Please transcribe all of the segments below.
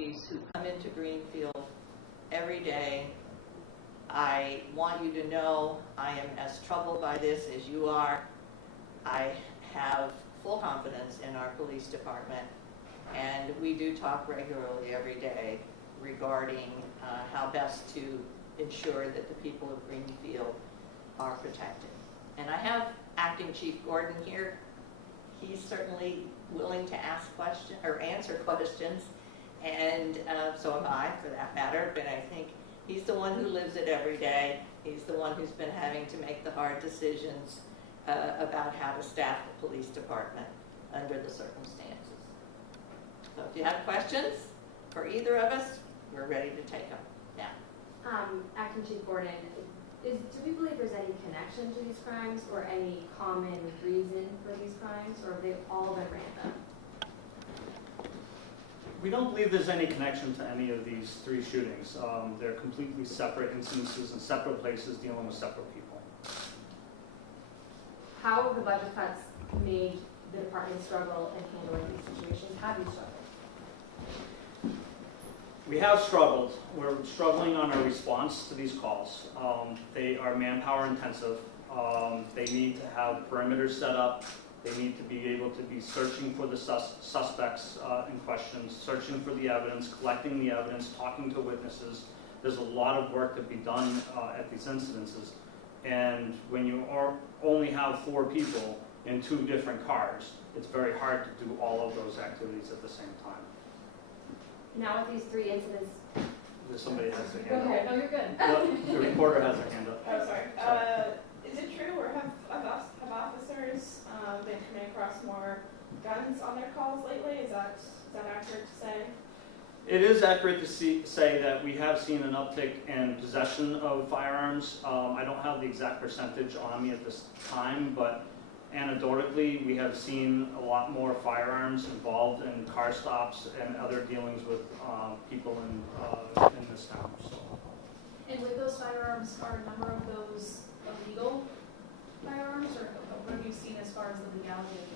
who come into Greenfield every day. I want you to know I am as troubled by this as you are. I have full confidence in our police department, and we do talk regularly every day regarding how best to ensure that the people of Greenfield are protected. And I have Acting Chief Gordon here. He's certainly willing to ask questions or answer questions, and so am I, for that matter. But I think he's the one who lives it every day. He's the one who's been having to make the hard decisions about how to staff the police department under the circumstances. So if you have questions for either of us, we're ready to take them. Yeah. Acting Chief Gordon, do we believe there's any connection to these crimes or any common reason for these crimes, or have they all been random? We don't believe there's any connection to any of these three shootings. They're completely separate instances in separate places dealing with separate people. How have the budget cuts made the department struggle in handling these situations? Have you struggled? We have struggled. We're struggling on our response to these calls. They are manpower intensive. They need to have perimeters set up. They need to be able to be searching for the suspects in question, searching for the evidence, collecting the evidence, talking to witnesses. There's a lot of work to be done at these incidences. And when you only have 4 people in 2 different cars, it's very hard to do all of those activities at the same time. Now with these 3 incidents... Somebody has their hand up. Go ahead. No, you're good. The reporter has their hand up. Oh, sorry. Is it true, or have officers been coming across more guns on their calls lately? Is that accurate to say? It is accurate to say that we have seen an uptick in possession of firearms. I don't have the exact percentage on me at this time, but anecdotally, we have seen a lot more firearms involved in car stops and other dealings with people in this town. So. And with those firearms, are a number of those illegal firearms, or what have you seen as far as the legality of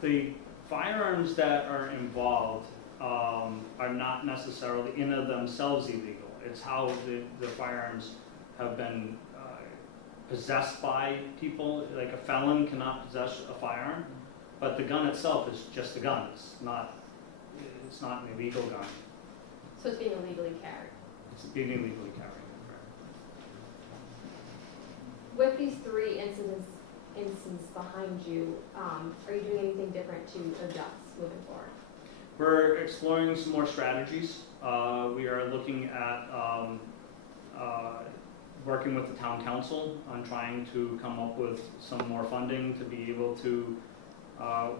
those? The firearms that are involved are not necessarily in of themselves illegal. It's how the firearms have been possessed by people. Like a felon cannot possess a firearm, but the gun itself is just a gun. It's not an illegal gun. So it's being illegally carried. It's being illegally carried. With these 3 incidents behind you, are you doing anything different to adjust moving forward? We're exploring some more strategies. We are looking at working with the town council on trying to come up with some more funding to be able to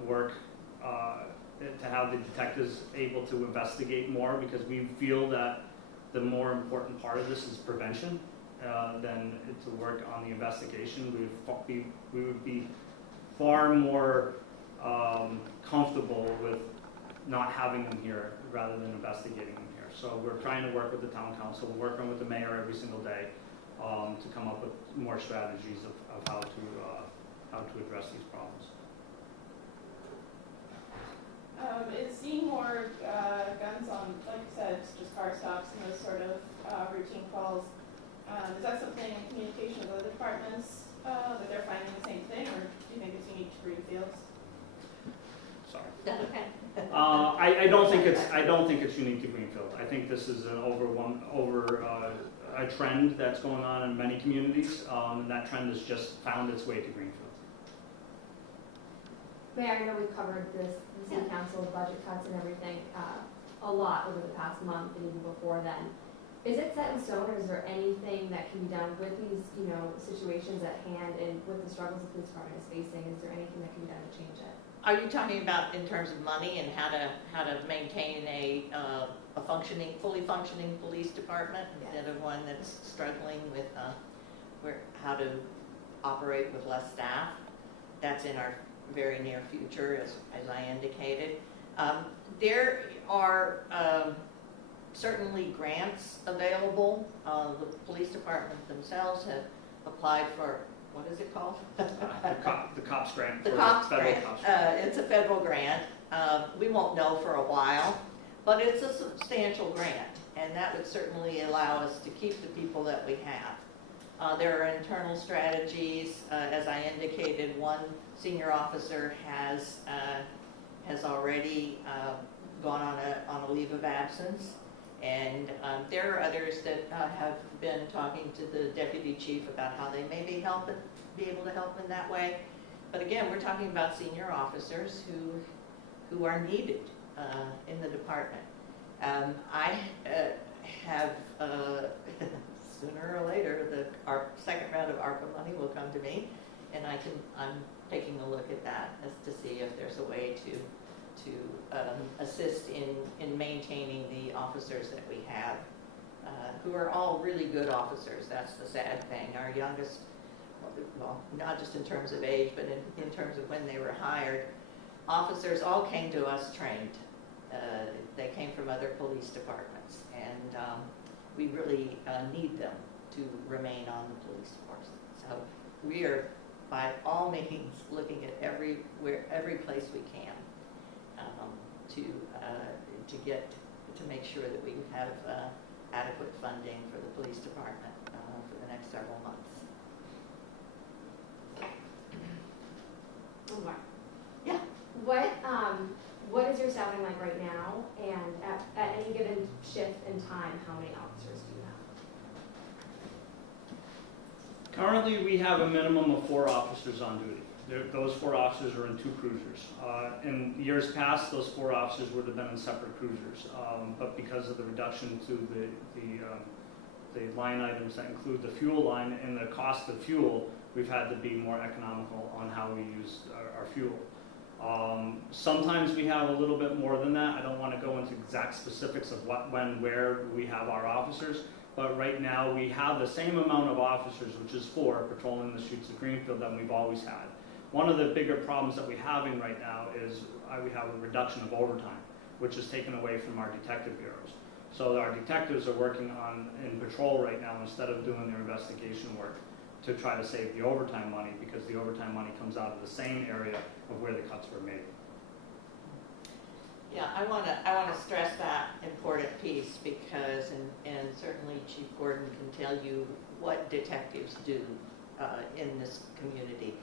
work to have the detectives able to investigate more, because we feel that the more important part of this is prevention than to work on the investigation. We would be far more comfortable with not having them here rather than investigating them here. So we're trying to work with the town council, we're working with the mayor every single day to come up with more strategies of how to address these problems. Is seeing more guns on, like you said, just car stops and those sort of routine calls, is that something in communication with other departments that they're finding the same thing, or do you think it's unique to Greenfield? Sorry. Okay. I don't think it's unique to Greenfield. I think this is an a trend that's going on in many communities, and that trend has just found its way to Greenfield. Mayor, I know we've covered the city council budget cuts and everything a lot over the past month and even before then. Is it set in stone, or is there anything that can be done with these, situations at hand and with the struggles the police department is facing? Is there anything that can be done to change it? Are you talking about in terms of money and how to maintain a fully functioning police department instead of one that's struggling with how to operate with less staff? That's in our very near future, as I indicated. There are certainly grants available. The police department themselves have applied for, what is it called? The COPS grant. The COPS grant. It's a federal grant we won't know for a while, but it's a substantial grant, and that would certainly allow us to keep the people that we have. There are internal strategies, as I indicated. One senior officer has already gone on a leave of absence, and there are others that have been talking to the deputy chief about how they may be able to help in that way. But again, we're talking about senior officers who are needed in the department. I have sooner or later our second round of ARPA money will come to me, and I'm taking a look at that as to see if there's a way to assist in maintaining the officers that we have, who are all really good officers. That's the sad thing. Our youngest, well, not just in terms of age, but in terms of when they were hired, officers all came to us trained. They came from other police departments, and we really need them to remain on the police force. So we are, by all means, looking at every place we can to make sure that we have adequate funding for the police department for the next several months. One more. Yeah. What is your staffing like right now? And at any given shift in time, how many officers do you have? Currently, we have a minimum of 4 officers on duty. Those 4 officers are in 2 cruisers. In years past, those 4 officers would have been in separate cruisers, but because of the reduction to the line items that include the fuel line and the cost of fuel, we've had to be more economical on how we use our fuel. Sometimes we have a little bit more than that. I don't want to go into exact specifics of what, when, where we have our officers, but right now we have the same amount of officers, which is 4, patrolling the streets of Greenfield than we've always had. One of the bigger problems that we're having right now is we have a reduction of overtime, which is taken away from our detective bureaus. So our detectives are working in patrol right now instead of doing their investigation work to try to save the overtime money, because the overtime money comes out of the same area of where the cuts were made. Yeah, I want to stress that important piece, because, and certainly Chief Gordon can tell you what detectives do in this community.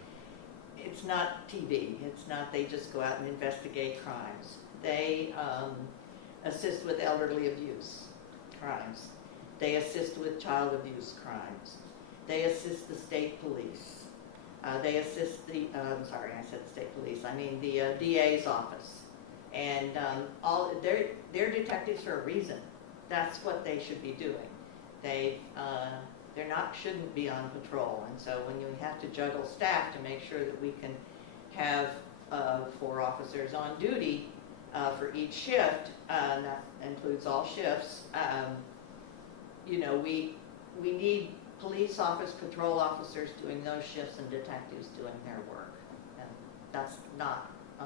It's not TV. It's not they just go out and investigate crimes. They assist with elderly abuse crimes. They assist with child abuse crimes. They assist the state police. They assist the, sorry, I said state police. I mean the DA's office. And they're detectives for a reason. That's what they should be doing. Shouldn't be on patrol, and so when you have to juggle staff to make sure that we can have 4 officers on duty for each shift, and that includes all shifts, you know, we need police officers, patrol officers doing those shifts and detectives doing their work, and that's not 100%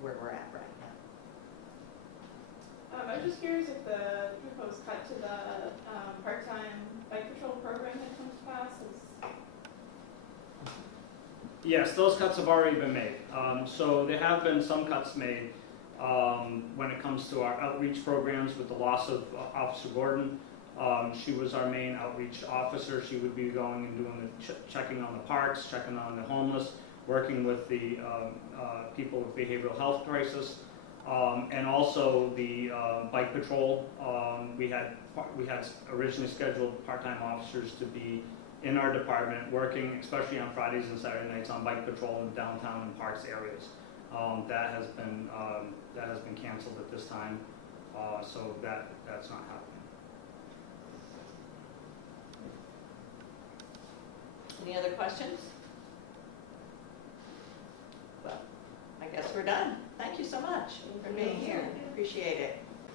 where we're at right now. I was just curious if the proposed cut to the part-time bike patrol program had come to pass. Yes, those cuts have already been made. So there have been some cuts made when it comes to our outreach programs with the loss of Officer Gordon. She was our main outreach officer. She would be going and doing the checking on the parks, checking on the homeless, working with the people with behavioral health crisis. And also the bike patrol. We had originally scheduled part-time officers to be in our department working, especially on Fridays and Saturday nights, on bike patrol in downtown and parks areas. That has been canceled at this time, so that's not happening. Any other questions? Well, I guess we're done. Thank you so much for being here. Appreciate it.